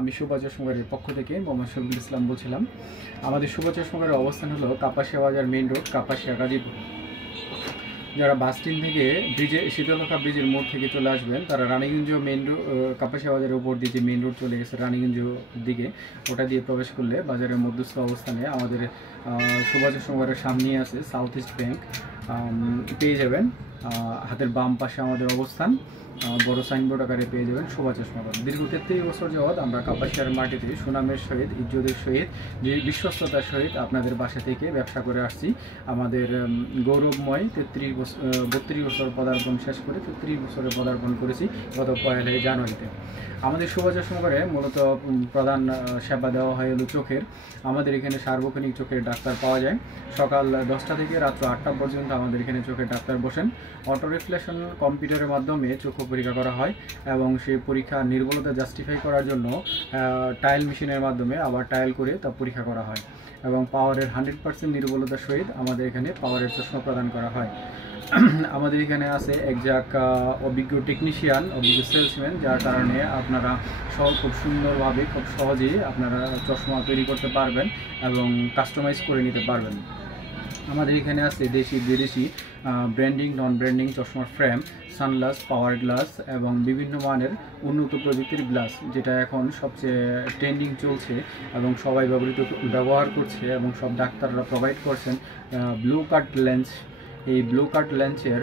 আমি শুভ চশমাগারের পক্ষ থেকে মোহাম্মদ শফিকুল ইসলাম বলছিলাম। আমাদের শুভ চশমাগারের অবস্থান হলো কাপাসিয়া বাজার মেইন রোড, কাপাসিয়া গাজীপুর। যারা বাস স্ট্যান্ড থেকে শীতলক্ষা ব্রিজের মোড় থেকে চলে আসবেন, তারা রানীগঞ্জ মেইন রোড, কাপাসিয়া বাজারের উপর দিয়ে যে মেইন রোড চলে গেছে রানীগঞ্জ দিকে, ওটা দিয়ে প্রবেশ করলে বাজারের মধ্যস্থ অবস্থানে আমাদের শুভ চশমাগারের সামনেই আছে সাউথ ইস্ট ব্যাংক, পেয়ে যাবেন। হাতের বাম পাশে আমাদের অবস্থান, বড় সাইনবোর্ড আকারে পেয়ে যাবেন শুভ চশমাগার। দীর্ঘ 33 বছর যাবৎ আমরা কাপাসিয়ার মাটিতে সুনামের সহিত, ইজ্জতের সহিত, যে বিশ্বস্ততার সহিত আপনাদের বাসা থেকে ব্যবসা করে আসছি। আমাদের গৌরবময় 32 বছর পদার্পণ শেষ করে 33 বছরে পদার্পণ করেছি গত 1 জানুয়ারিতে। আমাদের শুভ চশমাগারে মূলত প্রধান সেবা দেওয়া হয় হলো চোখের। আমাদের এখানে সার্বক্ষণিক চোখের ডাক্তার পাওয়া যায়। সকাল 10টা থেকে রাত্র 8টা পর্যন্ত আমাদের এখানে চোখের ডাক্তার বসেন। অটো রিফ্লেকশন কম্পিউটারের মাধ্যমে চক্ষু পরীক্ষা করা হয় এবং সেই পরীক্ষা নির্ভুলতা জাস্টিফাই করার জন্য টাইল মেশিনের মাধ্যমে আবার টাইল করে তা পরীক্ষা করা হয় এবং পাওয়ারের 100% নির্ভুলতার সহিত আমাদের এখানে পাওয়ারের চশমা প্রদান করা হয়। আমাদের এখানে আছে একজাক অভিজ্ঞ টেকনিশিয়ান, অভিজ্ঞ সেলসম্যান, যার কারণে আপনারা খুব সুন্দরভাবে, খুব সহজেই আপনারা চশমা তৈরি করতে পারবেন এবং কাস্টমাইজ করে নিতে পারবেন। আমাদের এখানে আছে দেশি বিদেশি ব্র্যান্ডিং, নন ব্র্যান্ডিং চশমার ফ্রেম, সানগ্লাস, পাওয়ার গ্লাস এবং বিভিন্ন মানের উন্নত প্রযুক্তির গ্লাস, যেটা এখন সবচেয়ে ট্রেন্ডিং চলছে এবং সবাই ব্যবহার করছে এবং সব ডাক্তাররা প্রোভাইড করছেন। ব্লু কাট লেন্স, এই ব্লু কাট লেন্সের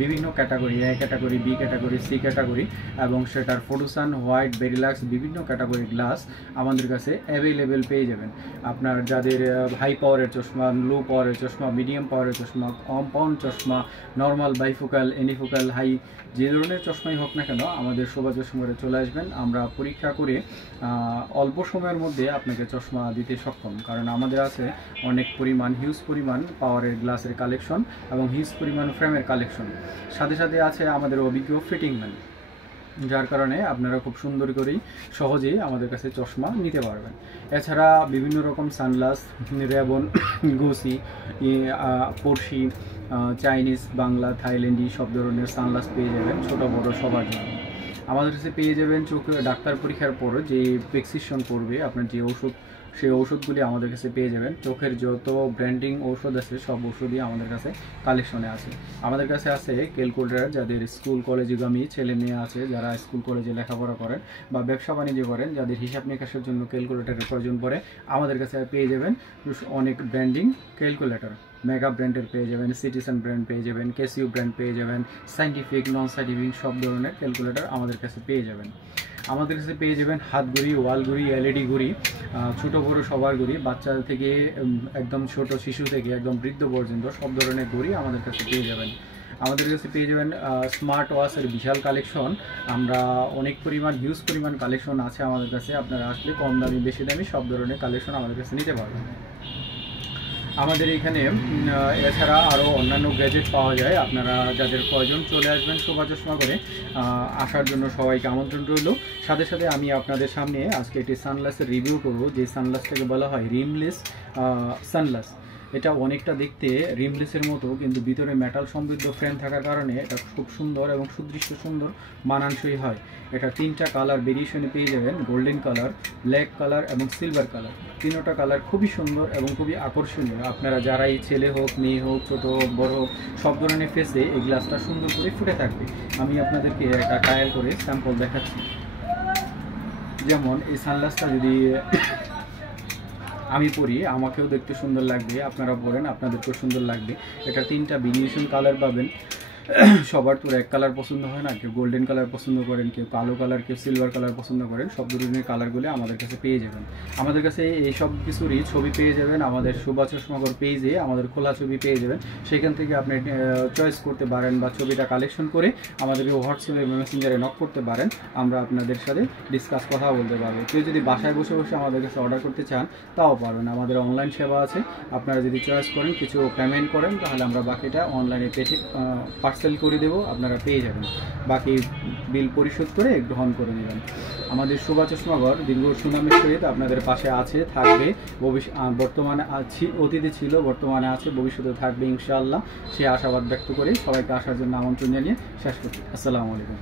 বিভিন্ন category, A category, B category, C category এবং সেটার ফোটোসান, হোয়াইট, বেরিলাক্স বিভিন্ন ক্যাটাগরি গ্লাস আমাদের কাছে অ্যাভেলেবেল পেয়ে যাবেন। আপনার যাদের হাই পাওয়ারের চশমা, লো পাওয়ারের চশমা, মিডিয়াম পাওয়ারের চশমা, কম্পাউন্ড চশমা, নর্মাল, বাইফোকাল, এনিফোকাল, হাই, যে ধরনের চশমাই হোক না কেন আমাদের শুভ চশমারে চলে আসবেন। আমরা পরীক্ষা করে অল্প সময়ের মধ্যে আপনাকে চশমা দিতে সক্ষম, কারণ আমাদের আছে অনেক পরিমাণ, হিউজ পরিমাণ পাওয়ারের গ্লাসের কালেকশন এবং হিউজ পরিমাণ ফ্রেমের কালেকশন। সাথে সাথে আছে আমাদের অভিজ্ঞ ফিটিংম্যান, যার কারণে আপনারা খুব সুন্দর করেই সহজেই আমাদের কাছে চশমা নিতে পারবেন। এছাড়া বিভিন্ন রকম সানগ্লাস, রেবন, গুচি, পড়শি, চাইনিজ, বাংলা, থাইল্যান্ডি সব ধরনের সানগ্লাস পেয়ে যাবেন, ছোট বড় সবার জন্য। আমাদের কাছে পেয়ে যাবেন চোখে ডাক্তার পরীক্ষার পর যে প্রেসক্রিপশন করবে আপনার যে ওষুধ, সেই ওষুধগুলি আমাদের কাছে পেয়ে যাবেন। চোখের যত ব্র্যান্ডিং ঔষধ আছে সব ওষুধই আমাদের কাছে কালেকশনে আছে। আমাদের কাছে আছে ক্যালকুলেটর, যাদের স্কুল কলেজগামী ছেলে মেয়ে আছে, যারা স্কুল কলেজে লেখাপড়া করেন বা ব্যবসা বাণিজ্য করেন, যাদের হিসাব নিকাশের জন্য ক্যালকুলেটরের প্রয়োজন পড়ে, আমাদের কাছে পেয়ে যাবেন অনেক ব্র্যান্ডিং ক্যালকুলেটর। মেগা ব্র্যান্ডের পেয়ে যাবেন, সিটিসেন ব্র্যান্ড পেয়ে যাবেন, ক্যাসিও ব্র্যান্ড পেয়ে যাবেন, সাইন্টিফিক, নন সাইন্টিফিক সব ধরনের ক্যালকুলেটর আমাদের কাছে পেয়ে যাবেন। আমাদের কাছে পেয়ে যাবেন হাত ঘড়ি, ওয়াল ঘড়ি, এলইডি ঘড়ি, ছোট বড় সবার ঘড়ি, বাচ্চা থেকে একদম ছোট শিশু থেকে একদম বৃদ্ধ পর্যন্ত সব ধরনের ঘড়ি আমাদের কাছে পেয়ে যাবেন। আমাদের কাছে পেয়ে যাবেন স্মার্ট ওয়াচের বিশাল কালেকশন। আমরা অনেক পরিমাণ, হিউজ পরিমাণ কালেকশন আছে আমাদের কাছে। আপনারা আসলে কম দামি, বেশি দামি সব ধরনের কালেকশন আমাদের কাছে নিতে পারবেন। আমাদের এখানে এছাড়া আরও অন্যান্য গ্যাজেট পাওয়া যায়। আপনারা যাদের প্রয়োজন চলে আসবেন শুভ চশমাগারে, আসার জন্য সবাইকে আমন্ত্রণ রইল। সাথে সাথে আমি আপনাদের সামনে আজকে একটি সানগ্লাসের রিভিউ করব, যে সানগ্লাসটাকে বলা হয় রিমলেস সানগ্লাস। এটা অনেকটা দেখতে রিমলেসের মতো, কিন্তু ভিতরে মেটাল সমৃদ্ধ ফ্রেম থাকার কারণে এটা খুব সুন্দর এবং সুদৃশ্য, সুন্দর, মানানসই হয়। এটা 3টা কালার ভেরিয়েশনে পেয়ে যাবেন, গোল্ডেন কালার, ব্ল্যাক কালার এবং সিলভার কালার। 3টা কালার খুবই সুন্দর এবং খুবই আকর্ষণীয়। আপনারা যারাই ছেলে হোক, মেয়ে হোক, ছোট হোক, বড় হোক, সব ধরনের ফেসে এই গ্লাসটা সুন্দর করে ফুটে থাকবে। আমি আপনাদেরকে একটা ট্রায়াল করে স্যাম্পল দেখাচ্ছি। যেমন এই সানগ্লাসটা যদি আমি পরি, আমাকেও দেখতে সুন্দর লাগবে, আপনারা পরেন, আপনাদেরকেও সুন্দর লাগবে। এটা 3টা ভেরিয়েশন কালার পাবেন। সবার তো এক কালার পছন্দ হয় না, কেউ গোল্ডেন কালার পছন্দ করেন, কেউ কালো কালার, কেউ সিলভার কালার পছন্দ করেন। সব ধরনের কালারগুলো আমাদের কাছে পেয়ে যাবেন। আমাদের কাছে এই সব কিছুরই ছবি পেয়ে যাবেন। আমাদের শুভ চশমাগার পেজে আমাদের খোলা ছবি পেয়ে যাবেন, সেখান থেকে আপনি চয়েস করতে পারেন বা ছবিটা কালেকশন করে আমাদেরকে হোয়াটসঅ্যাপে, মেসেঞ্জারে নক করতে পারেন। আমরা আপনাদের সাথে ডিসকাস কথা বলতে পারবো। কেউ যদি বাসায় বসে বসে আমাদের কাছে অর্ডার করতে চান তাও পারবেন। আমাদের অনলাইন সেবা আছে। আপনারা যদি চয়েস করেন, কিছু পেমেন্ট করেন, তাহলে আমরা বাকিটা অনলাইনে পার্সেল করে দেবো, আপনারা পেয়ে যাবেন। বাকি বিল পরিশোধ করে গ্রহণ করে নেবেন। আমাদের শুভ চশমাঘর দীর্ঘ সুনামের সহিত আপনাদের পাশে আছে, থাকবে। বর্তমানে অতীতে ছিল, বর্তমানে আছে, ভবিষ্যতে থাকবে ইনশাআল্লাহ। সে আশাবাদ ব্যক্ত করে সবাইকে আসার জন্য আমন্ত্রণ জানিয়ে শেষ করছি। আসসালামু আলাইকুম।